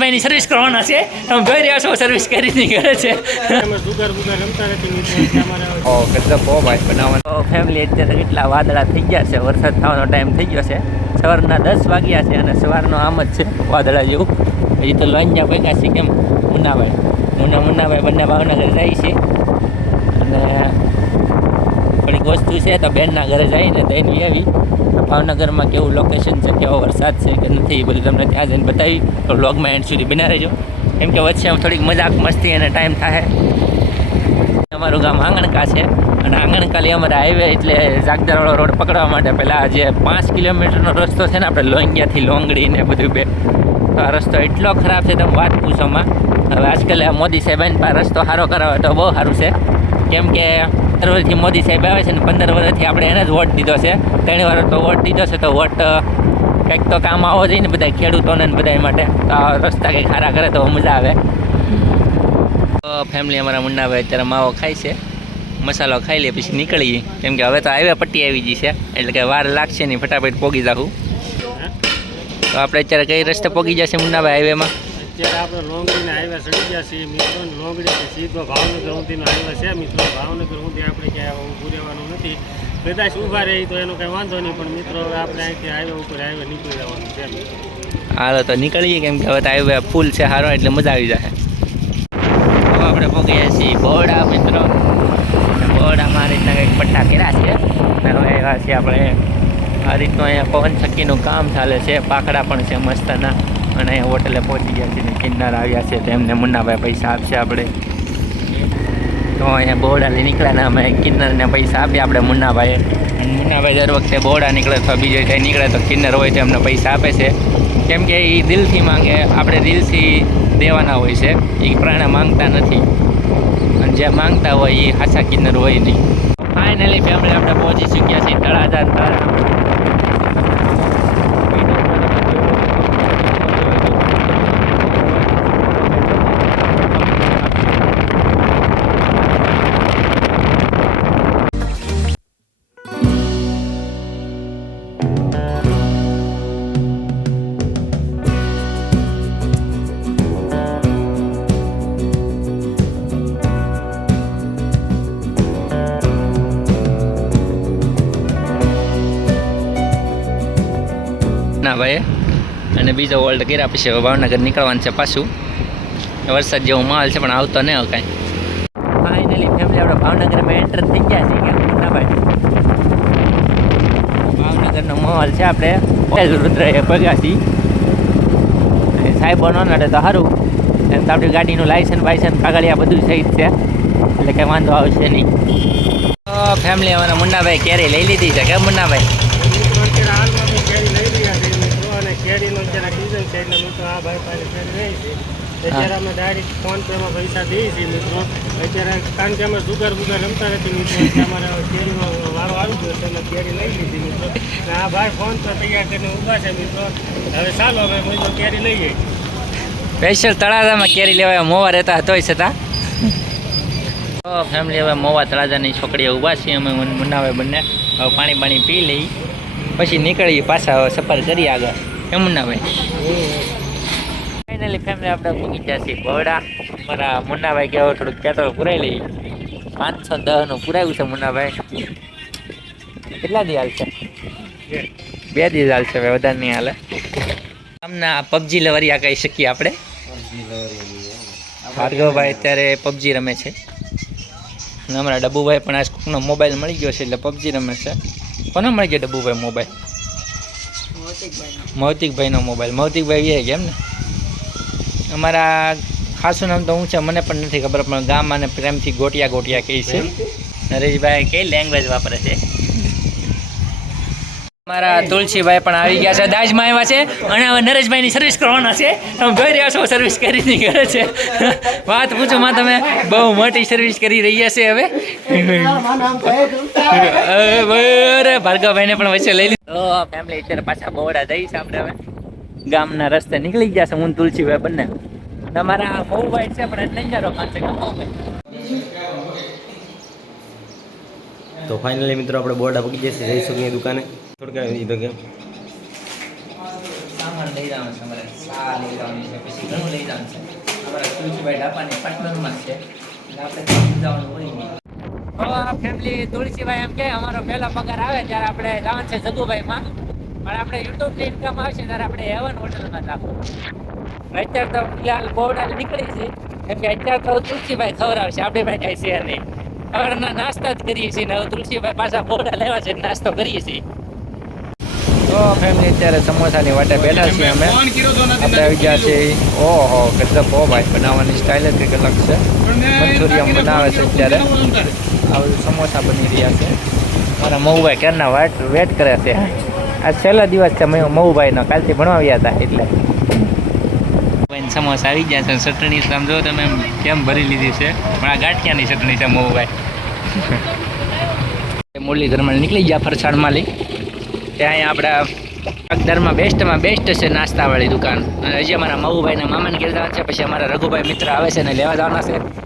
મહિની service કરવાના છે. તમે જોઈ રહ્યા છો સર્વિસ કરી કરે છે. ફેમિલી અત્યારે કેટલા વાદળા થઈ ગયા છે. વરસાદ થવાનો ટાઈમ થઈ ગયો છે. સવારના 10 વાગ્યા છે અને સવારનો આમ જ છે વાદળા જેવું. હજી તો લોંજા ભેગા છે. કેમ મુન્નાભાઈ બંને ભાવનગર જાય છે અને થોડીક વસ્તુ છે તો બેનના ઘરે જઈને તો એની આવી ભાવનગરમાં કેવું લોકેશન છે, કેવો વરસાદ છે કે નથી, એ બધું તમને ત્યાં જઈને બતાવી. તો વ્લોગમાં એન્ડ સુધી બના રહેજો, કેમ કે વચ્ચે થોડીક મજાક મસ્તી અને ટાઈમ થાય. અમારું ગામ આંગણકા છે અને આંગણકાલી અમારા હાઈવે એટલે જાગદારવાળો રોડ પકડવા માટે પહેલાં જે 5 કિલોમીટરનો રસ્તો છે ને આપણે લોંગિયાથી લોંગડી ને બધું બે, તો આ રસ્તો એટલો ખરાબ છે તમે વાત પૂછોમાં. હવે આજકાલ મોદી સાહેબ પાસે રસ્તો સારો કરાવે તો બહુ સારું છે, કેમ કે 15 વર્ષથી મોદી સાહેબ આવે છે ને 15 વર્ષથી આપણે એને જ વોટ દીધો છે. 3 વાર તો વોટ દીધો છે, તો વોટ કંઈક તો કામ આવો જોઈએ ને બધા ખેડૂતોને બધા માટે. તો આ રસ્તા કંઈક સારા કરે તો મજા આવે. તો ફેમિલી અમારા મુન્નાભાઈ અત્યારે માવો ખાય છે, મસાલો ખાઈ લે પછી નીકળીએ, કેમ કે હવે તો હાઈવે પટ્ટી આવી ગઈ છે એટલે કે વાર લાગશે નહીં, ફટાફટ પોગી જાઉં. તો આપણે અત્યારે કઈ રસ્તે પોગી જશે મુન્નાભાઈ હાઈવેમાં? અત્યારે આપણે લોંગડીને હાઈવે ચડી ગયા છીએ મિત્રો. લોંગડીથી સીધો ભાવનગર સુધીનો હાઈવે છે મિત્રો. ભાવનગર સુધી આપણે ક્યાંય ઊભું રહેવાનું નથી. કદાચ ઊભા રહી તો એનો કંઈ વાંધો નહીં, પણ મિત્રો હવે આપણે અહીંથી હાઈવે ઉપર હાઈવે નીકળી જવાનું છે. હાલો તો નીકળીએ, કેમ કે હવે તો હાઈવે ફૂલ છે સારો એટલે મજા આવી જાય. તો આપણે પહોંચી ગયા છીએ બોરડા મિત્રો. બોરડામાં આ રીતના કંઈક પટ્ટા કર્યા છે. હવે એવા છીએ આપણે આ રીતનું અહીંયા પવન ચક્કીનું કામ ચાલે છે. પાખડા પણ છે મસ્તના અને અહીંયા હોટલે પહોંચી ગયા છીએ. કિન્નર આવ્યા છે તો એમને મુન્નાભાઈ પૈસા આપશે આપણે. તો અહીંયા બોરડાથી નીકળ્યા ને અમે કિન્નરને પૈસા આપીએ આપણે મુન્નાભાઈએ. મુન્નાભાઈ દર વખતે બોરડા નીકળે અથવા બીજો કંઈ નીકળે તો કિન્નર હોય તો એમને પૈસા આપે છે, કેમ કે એ દિલથી માંગે, આપણે દિલથી દેવાના હોય છે. એ પ્રાણે માંગતા નથી અને જે માંગતા હોય એ સાચા કિન્નર હોય નહીં. ફાઇનલી ફેમિલી આપણે પહોંચી ચૂક્યા છીએ તળાજા. ના ભાઈ અને બીજો વોલ્ટ કર્યા પછી હવે ભાવનગર નીકળવાનું છે પાછું. વરસાદ જેવો માહોલ છે પણ આવતો નહીં કાંઈ. ફાઇનલી ફેમિલી આપણે ભાવનગરમાં એન્ટર થઈ ગયા છીએ. ના ભાઈ ભાવનગરનો માહોલ છે. આપણે રુદ્ર પગાસી સાહેબો ન નડે તો સારું, એમ તો આપણી ગાડીનું લાયસન્સ કાગળિયા બધું સહિત છે એટલે કંઈ વાંધો આવશે નહીં. તો ફેમિલી અમારા મુન્નાભાઈ કેરી લઈ લીધી છે કે મુન્નાભાઈ? કેરીનો અત્યારે સીઝન છે એટલે મિત્રો આ ભાઈ પાસે કેરી રહી છે. અત્યારે અમે ડાયરેક્ટ ફોનપેમાં પૈસા દઈએ છીએ મિત્રો. અત્યારે કારણ કે અમે જુગાર રમતા નથી મિત્રો, અમારે કેરીનો વારો આવી ગયો છે, અમે કેરી લઈ લીધી મિત્રો. અને આ ભાઈ ફોન પર તૈયાર કરીને ઊભા છે મિત્રો. હવે ચાલો અમે મિત્રો કેરી લઈએ. સ્પેશિયલ તળાજામાં કેરી લેવા મોવા રહેતા તોય છતાં. તો ફેમિલી હવે મોવા તળાજાની છોકરીઓ ઊભા છીએ અમે મુન્નાભાઈ બંને. હવે પાણી પી લઈ પછી નીકળીએ પાછા સફર કરીએ આગળ. કેમ મુન્નાભાઈ? ફાઇનલી ફેમિલી આપણે મૂકી ગયા છીએ બોરડા. અમારા મુન્નાભાઈ કે હવે થોડુંક પેટ્રોલ પુરાઈ લઈએ. 510નું પુરાવ્યું છે મુન્નાભાઈ. કેટલા દી હાલશે? 2 દી હાલશે, હવે વધારે નહીં હાલે. આમના પબજી લવરિયા કહી શકીએ આપણે. ભાર્ગવભાઈ અત્યારે પબજી રમે છે અને અમારા ડબ્બુભાઈ પણ આજ કોકનો મોબાઈલ મળી ગયો છે એટલે પબજી રમે છે. કોને મળી ગયો ડબ્બુભાઈ મોબાઈલ? મૌતિકભાઈનો મોબાઈલ. મૌતિકભાઈ એ કેમ ને અમારા ખાસું નામ તો હું છે મને પણ નથી ખબર, પણ ગામ અને પ્રેમથી ગોટિયા કહે છે. નરેશભાઈ કઈ લેંગ્વેજ વાપરે છે? અમારા તુલસીભાઈ પણ આવી ગયા છે, દાજમાં આવ્યા છે અને હવે નરેશભાઈની સર્વિસ કરવાના છે. તમે જોઈ રહ્યા છો સર્વિસ કરી કરે છે. વાત પૂછો માં, તમે બહુ મોટી સર્વિસ કરી રહ્યા છે હવે. અરે ભાર્ગવભાઈને પણ વચ્ચે લઈ લીધું. તો ફેમિલી અત્યારે પાછા બોરડા જઈશ આપણે. હવે ગામના રસ્તે નીકળી ગયા છે હું તુલસીભાઈ બંને. તમારા બહુ વાઈટ છે પણ નહીં જારો ખાશે. તો ફાઇનલી મિત્રો આપણે બોરડા પકી જશે જયસુખની દુકાને. થોડુંક આવી તો કેમ સામાન લઈ જવાનું છે અમારે ચા લઈ જવાની છે પછી ઘણું લઈ જવાનું છે અમારા તુલસીભાઈ ઢાપાની પાર્ટનરમાં જ છે એટલે આપણે ત્યાં જવાનું હોય નહીં ફેમિલી તુલસીભાઈ એમ કે અમારો પહેલો પગાર આવે ત્યારે આપણે જવાનું છે જગુભાઈમાં પણ આપણે યુટ્યુબની ઇન્કમ આવશે ત્યારે આપણે હેવન હોટલમાં જવું અત્યારે તો ફિલહાલ બોર્ડ નીકળી છે કેમ કે અત્યારે તો તુલસીભાઈ ખવડાવશે આપણે ભાઈ કાંઈ છે નહીં સવારના નાસ્તા જ કરીએ છીએ ને હવે તુલસીભાઈ પાછા બોર્ડ લેવા છે નાસ્તો કરીએ છીએ તો ફેમિલી અત્યારે સમોસાની વાટે બેઠા છીએ અમે આપણે આવી ગયા છીએ ઓહો ગજબ હો ભાઈ બનાવવાની સ્ટાઇલ જ કંઈક અલગ છે મંચુરિયમ બનાવે છે અત્યારે આ બધું સમોસા બની રહ્યા છે મારા મહુભાઈ ક્યારના વેટ કરે છે આ છેલ્લો દિવસ છે મહુભાઈનો કાલથી ભણવા આવ્યા હતા એટલે સમોસા આવી ગયા છે ચટણી સમજો તમે કેમ ભરી લીધી છે પણ આ ગાંઠિયાની ચટણી છે મહુભાઈ મુરલીધરમાં નીકળી ગયા ફરસાણમાં લઈ ત્યાં અહીંયા આપણા અગદરમાં બેસ્ટમાં બેસ્ટ છે નાસ્તાવાળી દુકાન અને હજી અમારા મહુભાઈના મામાને ઘેર જવાનું છે પછી અમારા રઘુભાઈ મિત્ર આવે છે ને લેવા જવાના છે